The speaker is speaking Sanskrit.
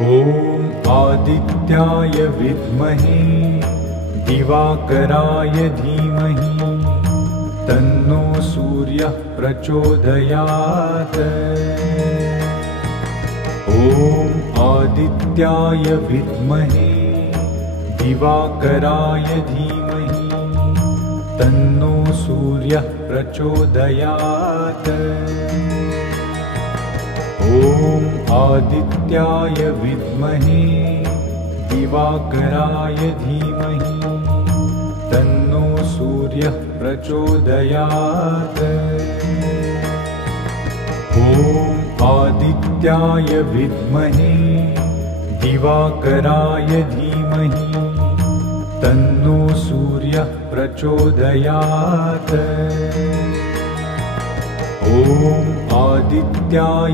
ॐ आदित्याय विद्महे दिवाकराय धीमहि तन्नो सूर्यः प्रचोदयात्। ॐ आदित्याय विद्महे दिवाकराय धीमहि तन्नो सूर्यः प्रचोदयात्। ॐ आदित्याय विद्महे दिवाकराय धीमहि तन्नो सूर्यः प्रचोदयात्। ॐ आदित्याय विद्महे दिवाकराय धीमहि तन्नो सूर्यः प्रचोदयात्। ॐ आदित्याय